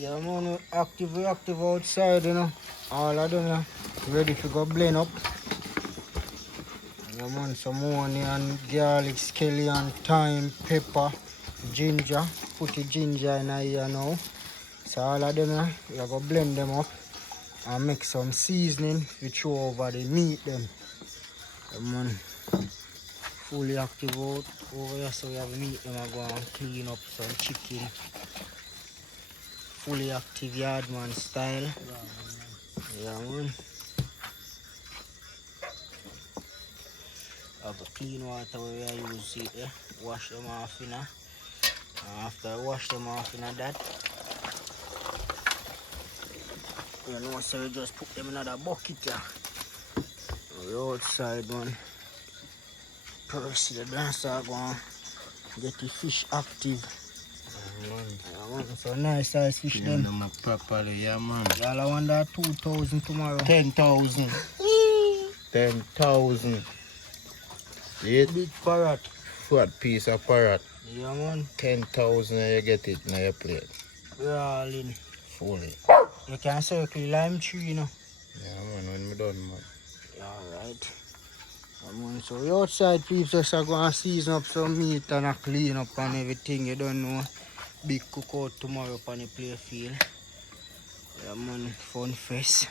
Yeah, man, we active outside, you know. All of them, ready to go blend up. Yeah, man, some onion, garlic, scallion, thyme, pepper, ginger. Put the ginger in here now. So all of them, we are going to blend them up and make some seasoning. We throw over the meat then. Yeah, man, fully active out over here, so we have meat them and go and clean up some chicken. Fully active yard man style. Yeah, man. Have a clean water where I use it. Wash them off, you know. After I wash them off, you know, that. You know, so we just put them in another bucket, yeah. The outside one. Persie the dancer go and get the fish active. Yeah, man. So nice size fish then. Them up properly, yeah, man. Y'all want that 2,000 tomorrow. 10,000. 10,000. Big parrot. Fat piece of parrot. Yeah, man. 10,000 and you get it in your plate. We're all in. Fully. You can circle lime tree, you know. Yeah, man, when we done, man. Alright. So we outside people just are going to season up some meat and clean up and everything. You don't know. Big cookout tomorrow on the play field. Yeah, man, fun fest.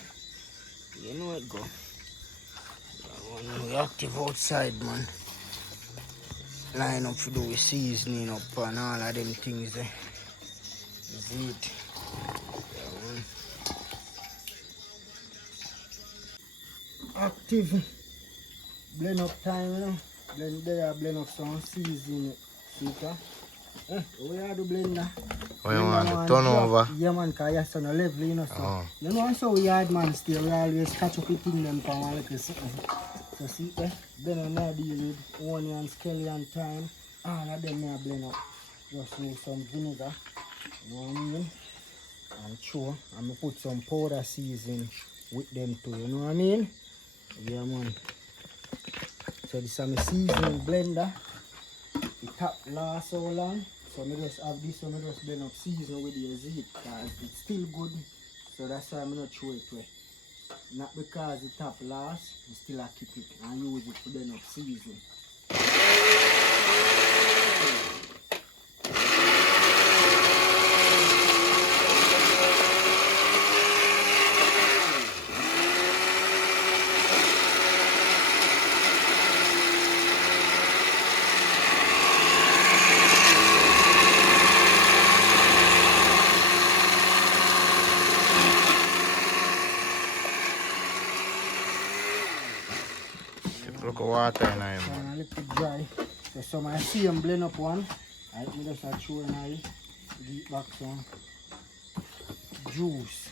You know it go. Yeah, man, we active outside, man. Line up to do with seasoning up and all of them things there. Is it? Yeah, man. Active. Blend up time, you know. Blend up some seasoning. See that? We have the blender. Oh, you want to turn over? Yeah, man, because you're so level, you know. So. You know, so we hard man still. We always catch up with things them from like this. So see, then I now deal with onion, scallion, thyme. All of them now blend up. Just use some vinegar. You know what I mean? And sure, I'm going to put some powder seasoning with them too. You know what I mean? Yeah, man. So this is my seasoning blender. The top lasts so long. So I just have this one, I just blend up season with the zit because it's still good. So that's why I'm not throw it away. Not because the top lasts, I still have to keep it and use it to blend up season. Look at water in here, So man. a little dry. So some I see them blend up one. I just throw in I deep back some juice.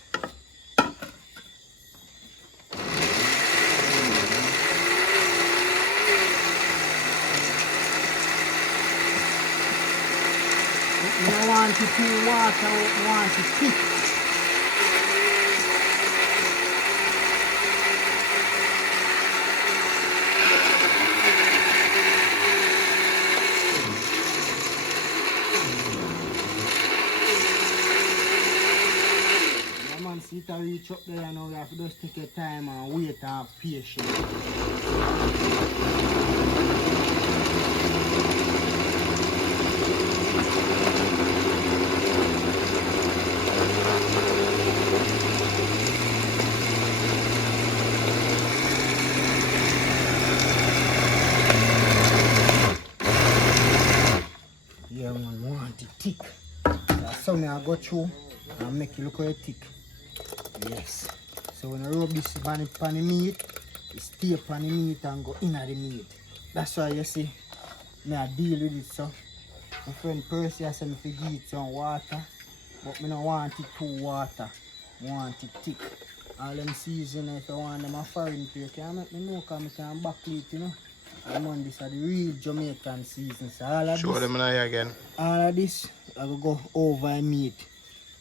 You don't want it too water, you want it thick. See it reach up there now, you have to just take your time and wait and have patience. Yeah, man, I want it thick. That's something I go through and make it look very thick. Yes. So when I rub this pan the meat, it stay upon the meat and go in the meat. That's why you see me I deal with it. So my friend Percy I said me to give it some water, but I don't want it too water. I want it thick. All them season if you want them a foreign to you can make me know because I can backplate, you know. I want this are the real Jamaican season. So all of Show this, them in here again. all of this I will go over meat.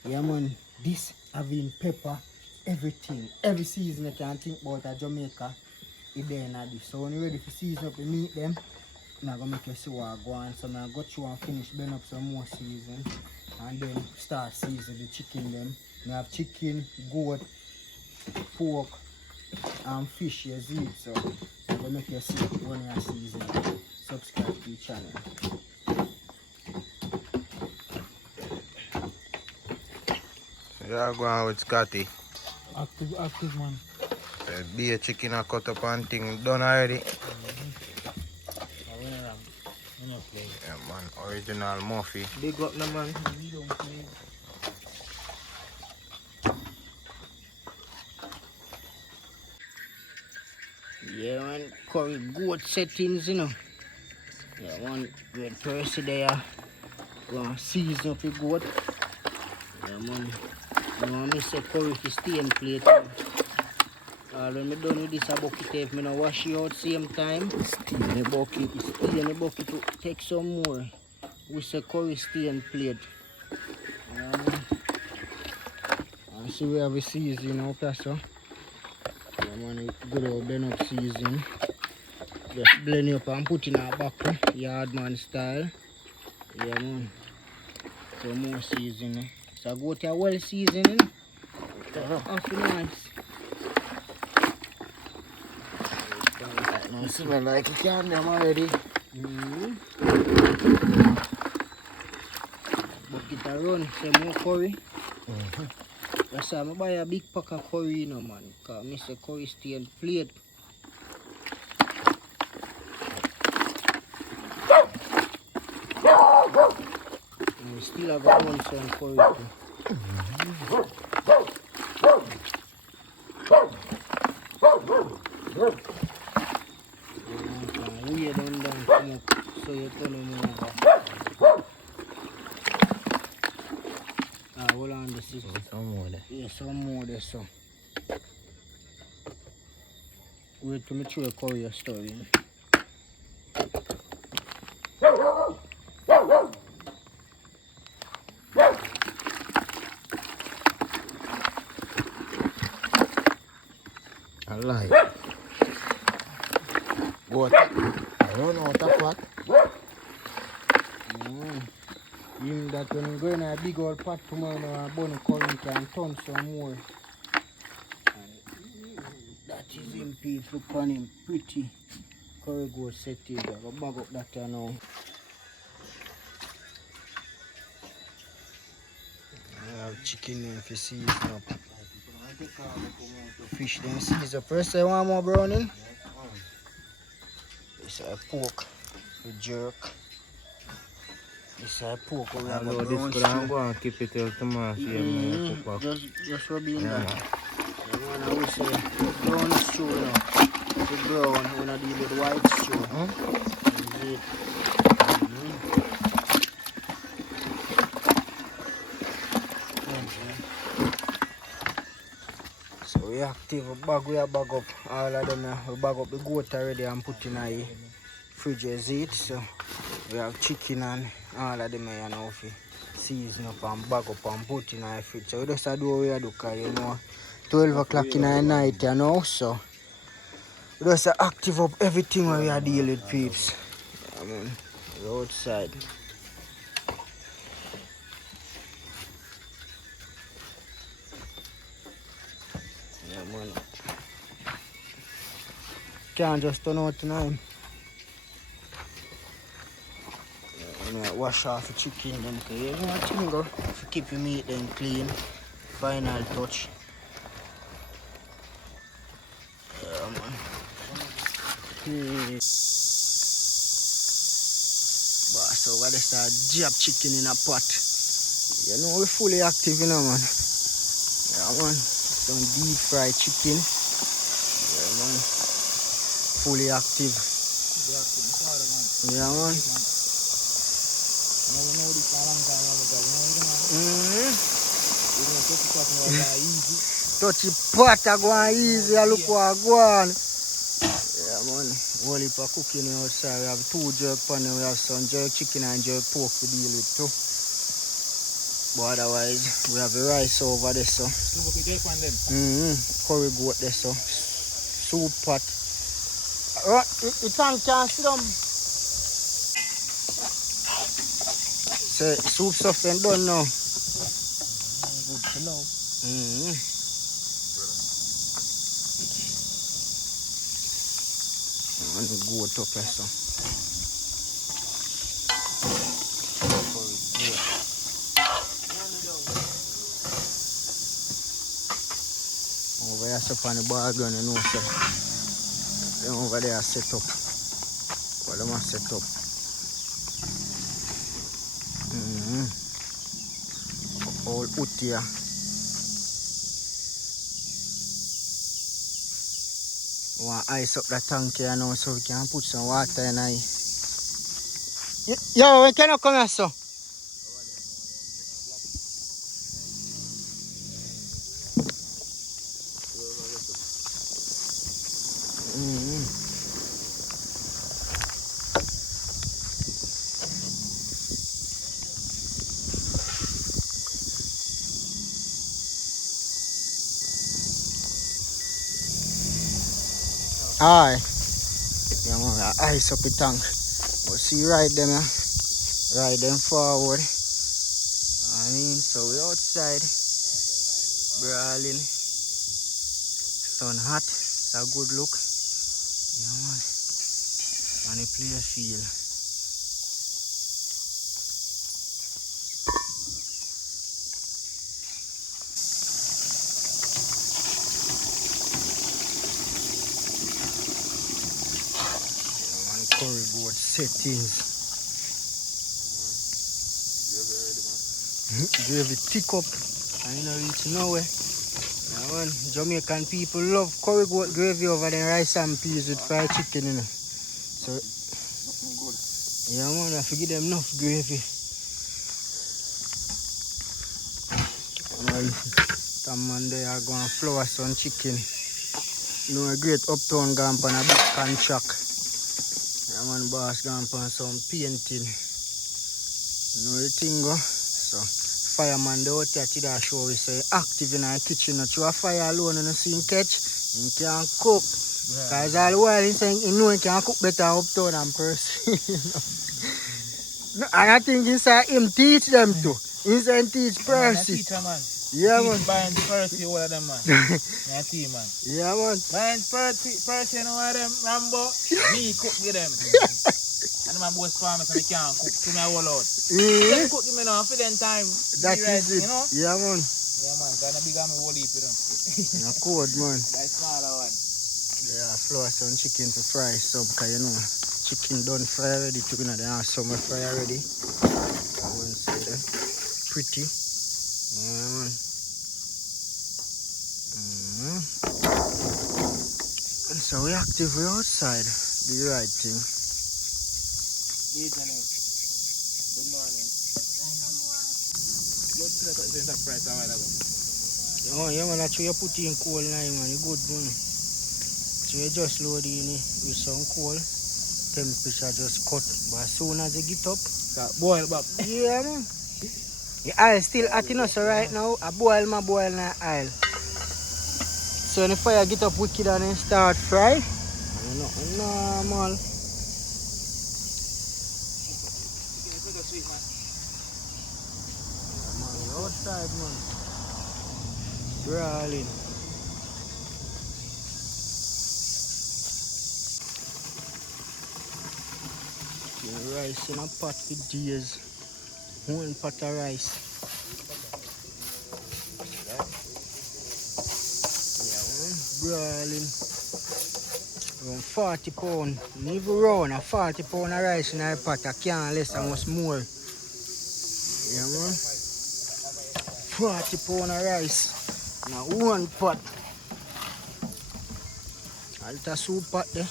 Yeah, man, this having pepper, everything, every season you can think about a Jamaica, it's there in this. So when you're ready to season up the meat them, I'm going to make you see what I go on. So I'm going to go through and finish blend up some more season. and then start season the chicken them. We have chicken, goat, pork, and fish you see it. So I'm gonna make you see when you season it. Subscribe to the channel. Yeah, go on with Scotty. Active man. Be a chicken I cut up and thing done already. Yeah man, original Murphy. Big up no man. Yeah man, curry goat settings, you know. Yeah, one red persie there. Go and season up the goat. Yeah man. You know I say curry to stay in plate. When I done with this bucket, if I don't wash it out same time, stay in the bucket to take some more. We say curry stay in plate. And see we have a season up here, so. Yeah man, good old blend up season. Just blend it up and put in our bucket, yard man style. Yeah man. So more seasoning. So go to a well seasoning. Half nice. No smell like it can them already. Bucket a run, some more curry. That's why I buy a big pack of curry, you know, man. Because I say curry stay in plate. And we still have a run some curry too. We don't come up, so you turn them over. Hold on, this is Some more there. yeah, some more there, so. Wait till me throw a curry story. I like. Goat. I run out of pot. Even that when you go in a big old pot tomorrow, I burn curry and turn some more. And that is him, peeps. Look on him, pretty. Curry goat set here. I go bag up that here now. I have chicken in for season up. Fish then season up. First I want more browning. This is pork for jerk. This is pork we have a brown stew. I'm going to keep it till tomorrow. Just rub in that. The one I will say brown stew now. The brown when I deal with white stew. Is it? So we active we bag up all of them now. We bag up the goat already and put in a fridge as it. So we have chicken and all of them here now for season up and bag up and put in a fridge. So we just do what we do because you know 12 o'clock in the night you know, so we just active up everything when we are dealing with peeps. I mean, we're outside. Yeah man. Can't just turn out tonight. Wash off the chicken then, because you know what thing go to keep your meat then clean. Final touch. Yeah man. But so we just start jab chicken in a pot. You know we're fully active, you know man. Yeah man. Some deep fried chicken. Yeah man. Fully active. Yeah man. Touch the pot a go on easy, look what I go on. Yeah man, whole heap of cooking outside. We have 2 jerk pan, we have some jerk chicken and jerk pork to deal with too. But otherwise, we have the rice over there so. Curry goat there so. Soup pot. The tank can't sit down. So soup stuff and done now. Good to know. And goat up here, so. Over here, up on the bargain, you know, so. Them over there set up. What them are set up. All out here. We want to ice up the tank here now so we can put some water in it. Yo, we cannot come here, so. Aye. Yeah, man, ice up the tank. But see, ride them, ride them forward. I mean, so we outside, brawling. Sun hot, it's a good look. Yeah, man. And the play feel. Curry goat settings. Gravy thick up. I ain't not reach nowhere. Yeah, man. Jamaican people love curry goat gravy over than rice and peas with fried chicken, you know. So, Good. yeah, man, I forget them enough gravy. And some man they are going to flour some chicken. You know, a great uptown gone on a big contract. Yeah, man, boss gone on some painting. You know the thing go? So, fireman the out there today show we say active in our kitchen. Not through a fire alone and see him catch. He can cook. Because all the while he saying he know he can cook better uptown than persie. No, and I think inside him teach them too. Inside teach persie. Yeah, man. Buying persie, all of them, man. Yeah, team, man. Yeah, man. Buying persie, and all of them, Rambo. Me cook with them. And my boss farmers, and we can't cook to me all out. Just cook me now, for them time. That is it. You know? Yeah, man. Yeah, man. Gonna be got me whole heap, you know. Yeah, cold, man. That's smaller one. Yeah, flour some chicken to fry some, because you know, chicken done fry already. Chicken they have some fry already. I want to say that. Pretty. Yeah, man. And so we active, we outside. Do the right thing. Good morning. Blood pressure is in the price a while ago. Oh, yeah, man, that's where you put in coal now, man. It's good, man. So you just load in with some coal. Temperature just cut. But as soon as you get up, boil back. yeah, man. The oil still hot enough, so right now, I boil my oil. So when the fire get up wicked and then start fry, nothing normal. Man, outside, man. Brawling. Rice in a pot with days. 1 pot of rice. Brawling. Around 40 pounds. Even round a 40 pounds of rice in a pot. I can't less than much more. Yeah, man. 40 pounds of rice. Now 1 pot. A little soup pot there.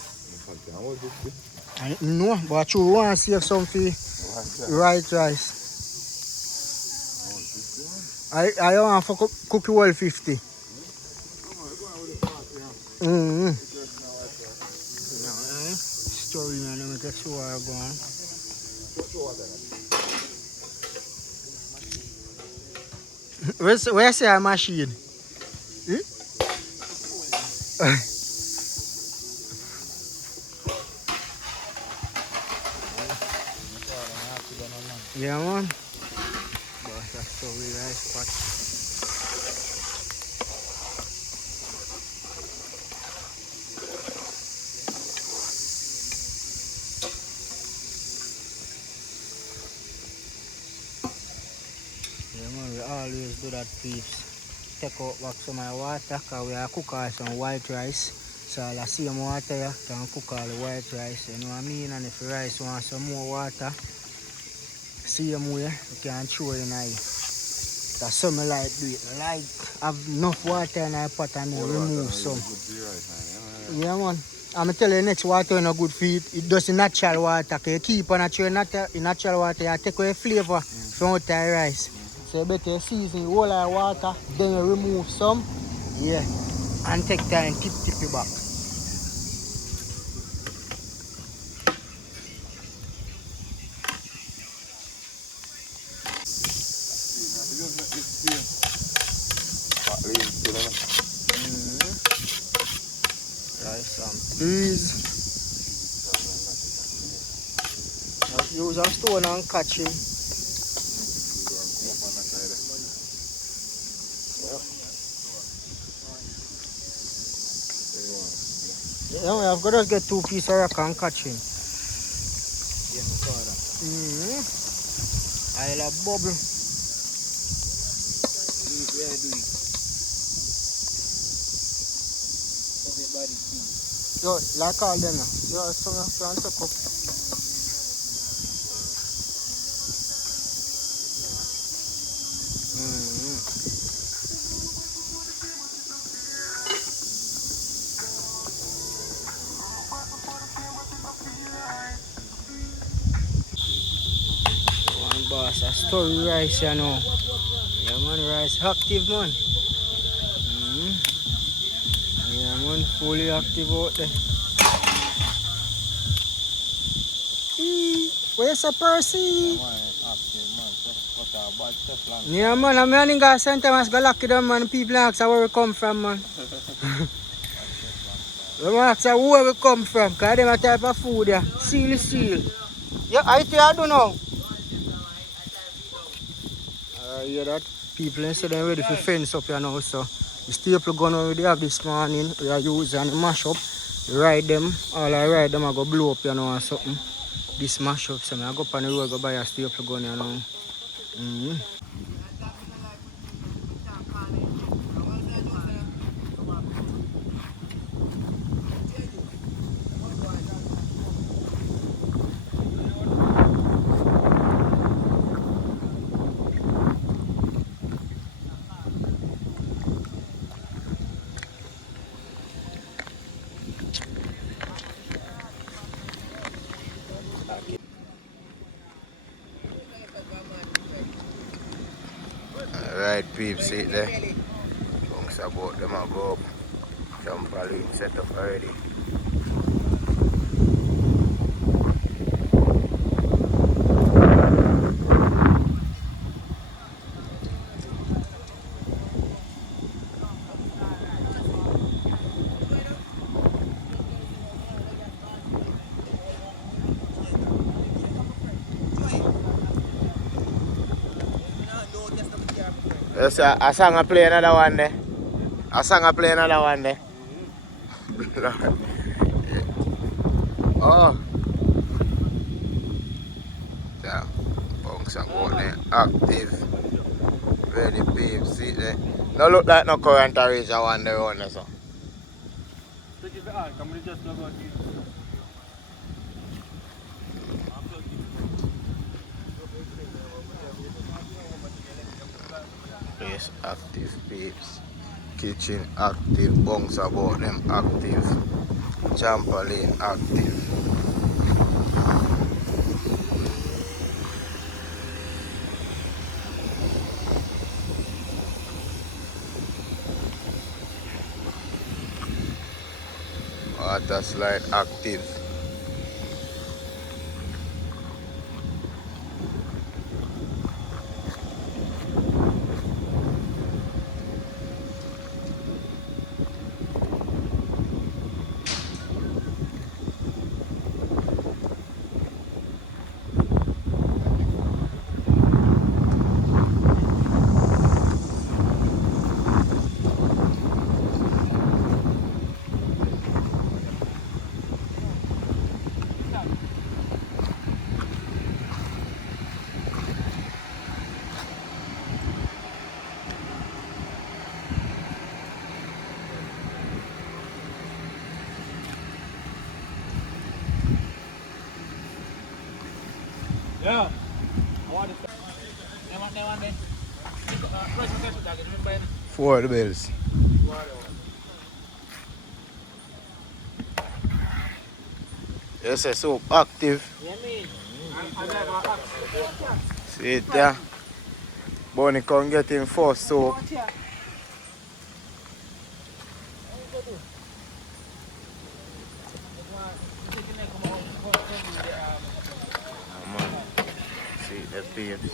I know, but you want to save some for white rice. I want for cook you all 50. Story, man, let me get sure I go on. Where's your machine? Yeah, man. So we rice pot. Yeah man, we always do that peeps. Take out back some of the water because we are cooking some white rice. So all the same water you can cook all the white rice, you know what I mean? And if the rice wants some more water, same way you can throw in it. That's some I like do it. I like have enough water in the pot and then remove some. Yeah man. I'm tell you next water is not good for it. It does natural water. You keep on natural water, you take away flavor from out the rice. So you better season the whole of the water, then you remove some. Yeah. And take time tip it back. Rice and peas. Use a stone and catch him. Yeah, we have got to get 2 pieces of rock and catch him. I'll have bubble. Yo, like all them. Yo, so you can take up. One boss, a story rice, you know. Yeah, man, rice active, man. Yeah, man, fully active out there. Where's the persie? Yeah, man, I'm running a sometimes go lucky them, man. People ask where we come from, man. They ask where we come from, because them a type of food, yeah. Seal. Yeah, I think I don't know. Yeah, that people instead of ready for fence up here now, so the staple gun we have this morning, we are using and mash up, ride them, all I ride them I go blow up, you know, or something. This mash up, so I go up on the road, go buy a staple gun, you know. Alright, peeps, see it there. Bunks about them I go up. Trampoline set up already. Yes, I sang I play another one there. I sang I play another one there. Oh. Yeah. Bunks about there. Active. Ready, peeps, see it there. No look like no current arrange I want there on there, so. Place active, peeps. Kitchen active, bunks about them active. Trampoline active. Water slide active. one day. Press the ketchup tag, remember it? 4 bills. Yes, it's so active. Yeah, me. I got my See it there? Bonnie can get him first soap. Man, see the babes.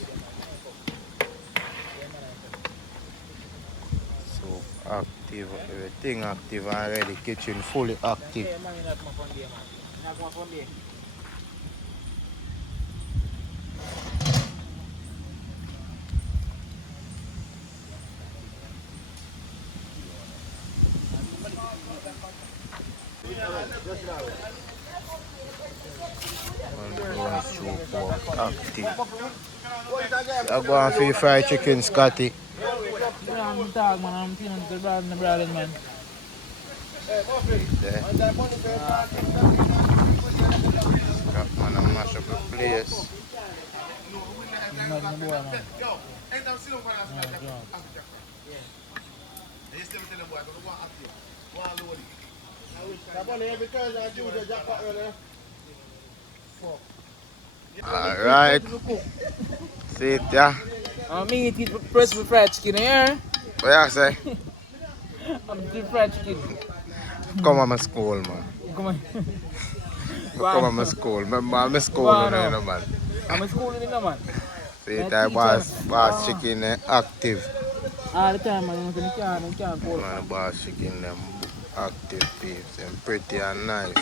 So active, everything active already. Kitchen fully active. Yeah, man, that's my fun day, man. That's my fun day. And going through for active. I go and feed fried chicken, Scotty. Yeah, I'm the dog, man. I'm feeling the brother, man. There. Scott, man, I mash up the place. Not the boy, man. Alright. See it, yeah? Me eat press for fried chicken here. What you say? I'm the fried chicken. Come on my school, man. Come on. Come on my school. Remember, I'm a school, Go on, you now. know, man. I'm in school, you know, man. See it, My I teacher. boss chicken active. All the time, man. You can't call. Man, the boss chicken them active peeps and pretty and nice.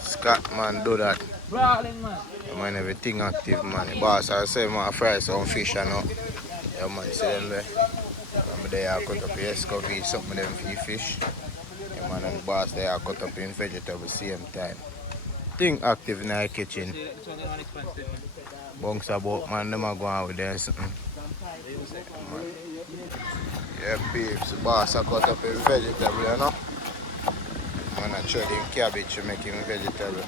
Scott, man, do that. Brawling, man. Man, everything active, man. The boss, I say, man, fry some fish and all. Yeah, man, see them there. I'm there, I cut up the escovy, something them for the fish. Yeah, man, and the boss there, I cut up in vegetable same time. Thing active in the kitchen. Bunks about, man, them are going out with them something. Yeah, peeps, the boss, I cut up in vegetable, you know. Man, I chop him cabbage to make him vegetable.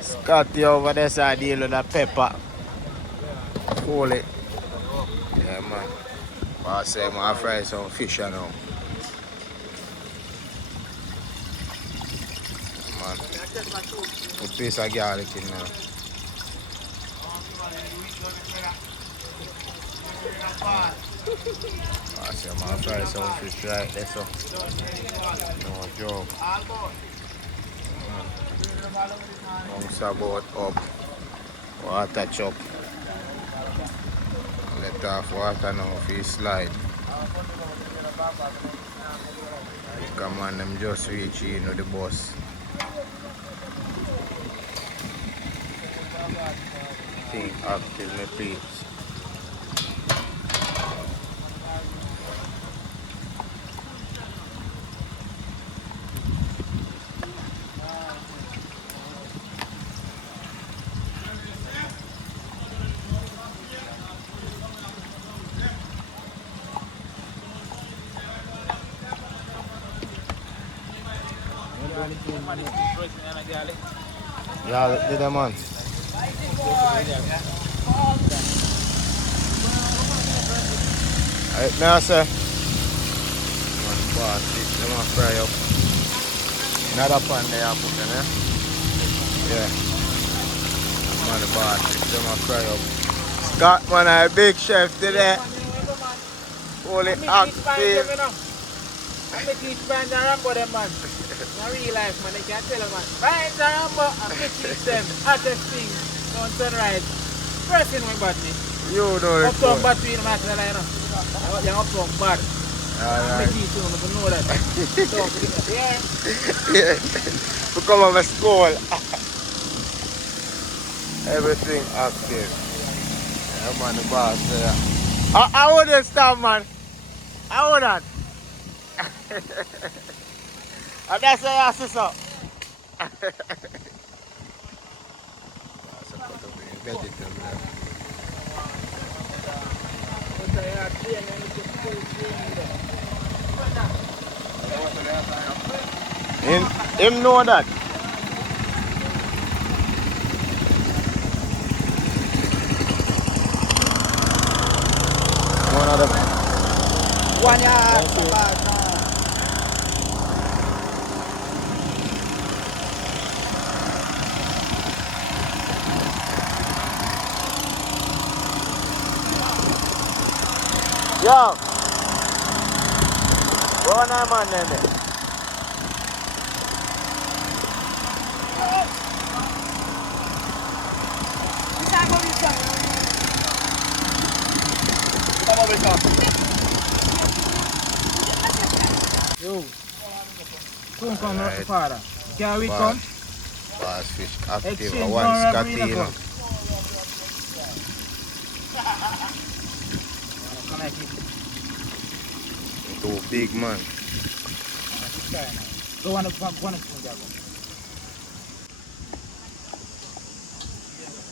Scotty over there side deal with the pepper. Hold it. Yeah, man. I say, man, I fry some fish now. Man, put a piece of garlic in there. I say, man, I fry some fish right there, so. No joke. Bunks about up. Water chop. Let off water now for his slide. Come on, them just reach in with the bus. Thing active, my peeps. Yeah, did them on. Alright, now sir. Boss, them a fry up. Another pan there I put in there. Yeah. Man, the boss, them a fry up. Scott, man, a big chef today. Holy active. I'm the teach Brian and Rambo them, man. In real life, man, they can't tell them, man. Brian and Rambo, I'm the teach them. Hottest thing on sunrise. First thing my body. You know it. Uptown bad to you, man, you know. You're uptown bad. I'm the teach them, you know that. Yeah. Become of a school. Everything active. Yeah, man, the boss there. I wouldn't stop, man. I wouldn't. And that's why I say so. Him know that. one yard. That's it. Bad, man. Yo! Go on, man, then. Yo. Come come not Right. father. Can we come? Bass fish active. Exchange One power Scotty, breeder you know. come. Can I keep? Too big, man. Go on spoon, Jago.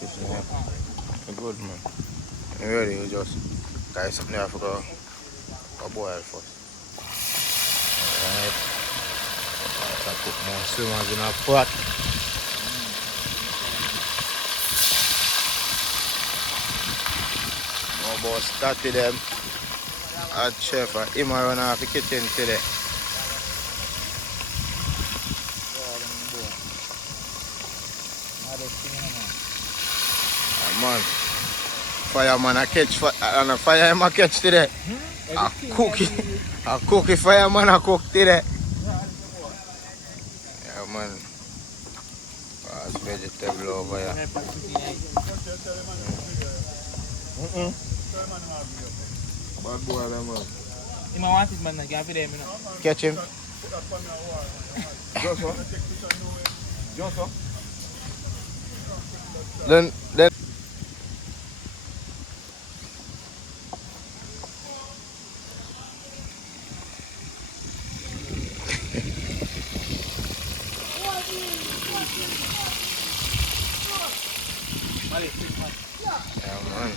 Fishing, yeah. Good, man. You ready? You just guys something there for go boil first. Alright. I put more swimmers in a pot. More about started them. Hot chef, him run off the kitchen today. Man, fireman I catch and a fire him I catch today. A cookie fireman I cook today. Yeah man. That's vegetable over here. Bad boy there, man. You might want it, man. Give it them, you know. Catch him. Just so. Then yeah man.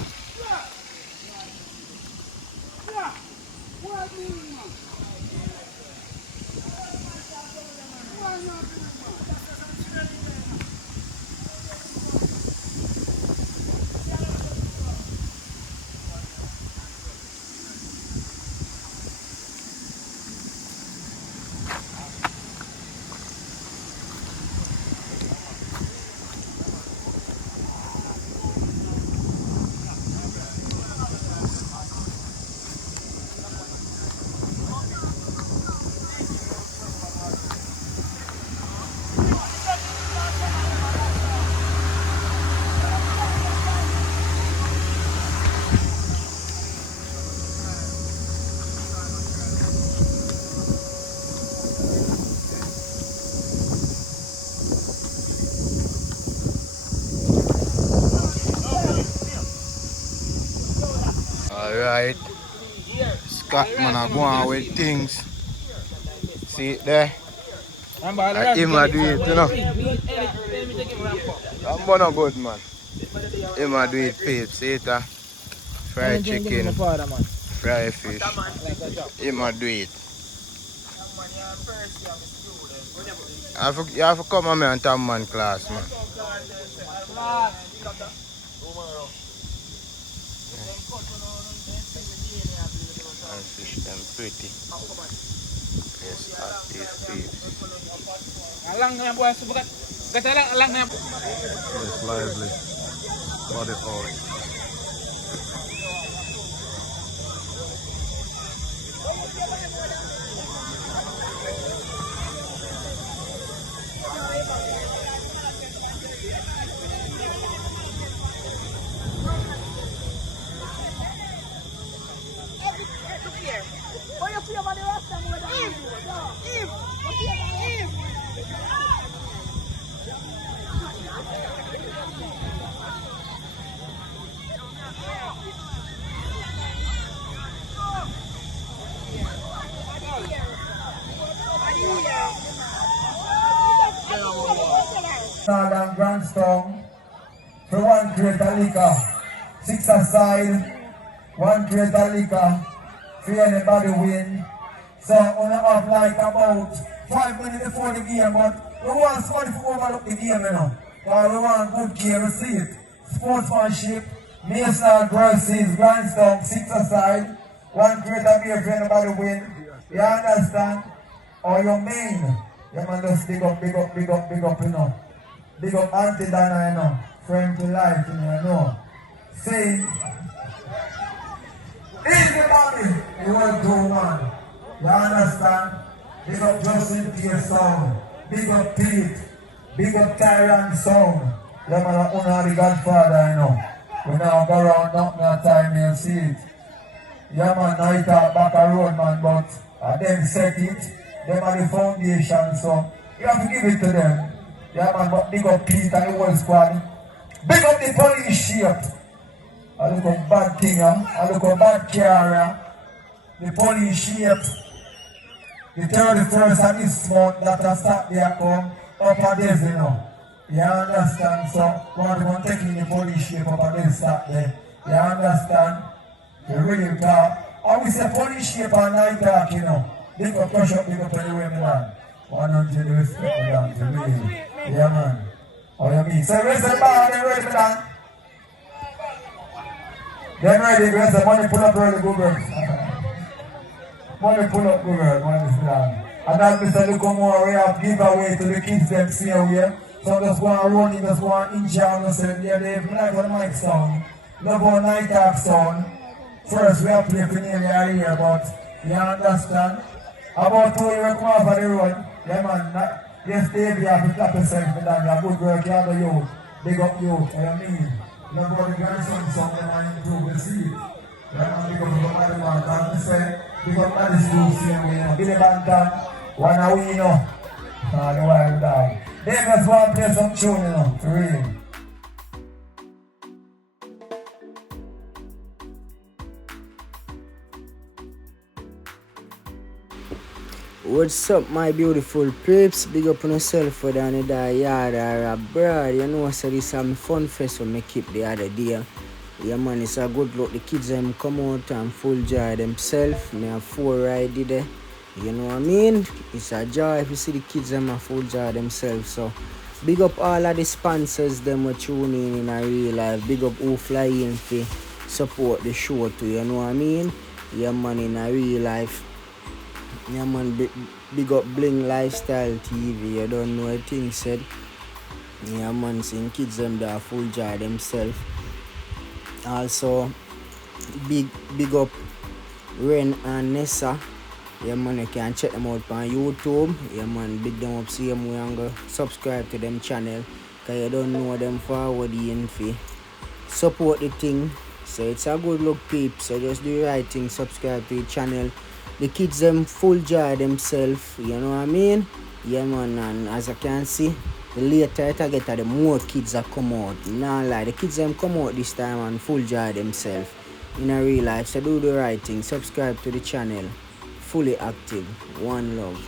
Alright. Scott man are going with things. See it there? I him a do it, you know. I'm gonna good man. Him a do it peeps, see it fried chicken, fried fish. Him a do it. You have to come on me and Tom man class man. And fish them pretty. Yes, at these peeps. Alang na boy, subukan. Gata lang, alang na. Yes, lively. Body out. Northern Grandstone for 1 crate of liquor. 6 aside, 1 crate of liquor for anybody win. So on off like about 5 minutes before the game, but we want somebody to overlook the game, you know. But we want good game, we see it. Sportsmanship, Mason, Rice&peas, Grandstone, 6 aside, 1 crate of beer for anybody win. You understand? Or you mean? You man just big up, you know. Big up Auntie Dana, you know. Friend to life, you know. Say, easy mommy, you want to do one. You understand? Big up Justin P. Sound. Big up Pete. Big up Tyrion Sound. You man are the Godfather, you know. We now go around no time and see it. Yeah man, now it back a road man, but them set it. Them are the foundation, so you have to give it to them. Yeah man, but big up Pete and the whole squad. Big up the police shape. I look a bad thing, I look a bad carrier. The police shape. The 31st of this month that I start there come up a days, you know. You understand? So, what we're taking the police shape up a days start there. You understand? The real talk. I will say police shape and night talk, you know. Big up push up, big up anywhere, man. 100 respect, man. The real. Yeah, man. Oh, you mean? So, raise the bar, they ready, man. They're ready, raise the money, pull up early, go girl. Money pull up, go girl, money is done. And that Mr. Lukomore, we have giveaway to the kids them see here. So just want to run in, just want to inch out and say, yeah, they like what the mic sound. Love our night talk sound. First, we have to play for nearly a year, but you understand? About 2 years come off of the road. Yeah, man, yes, Dave, you have to clap yourself for that. You're a good work, you're the youth. Big up you, what I mean? Love our grandson song, they want to improve the seed. Yeah, man, because of what I want. And I say, because that is you, see, you know, Billy Bantam, one a we, you know. Ah, the wild dog. They just want to play some tune, you know, for real. What's up, my beautiful peeps? Big up on yourself for the other yard or abroad. You know, so this is a fun fest when I keep the other day. Yeah, man, it's a good look. The kids them come out and full joy themselves. Me have 4 ride there. You know what I mean? It's a joy if you see the kids them a full joy themselves. So, big up all of the sponsors them who tune in a real life. Big up who fly in to support the show too. You know what I mean? Yeah, man, in a real life. Yeah, man, big up Bling Lifestyle TV. You don't know what things said. Yeah, man, seeing kids them there full joy themselves. Also, big up Ren and Nessa. Yeah, man, you can check them out on YouTube. Yeah, man, big them up, see them, we and go subscribe to them channel. Because you don't know them forward in fee. Support the thing. So it's a good look, peeps. So just do the right thing, subscribe to the channel. The kids them full joy themselves, you know what I mean? Yeah, man, and as I can see, the later I get the more kids that come out. Nah, like the kids them come out this time and full joy themselves in a real life. So do the right thing, subscribe to the channel. Fully active. One love.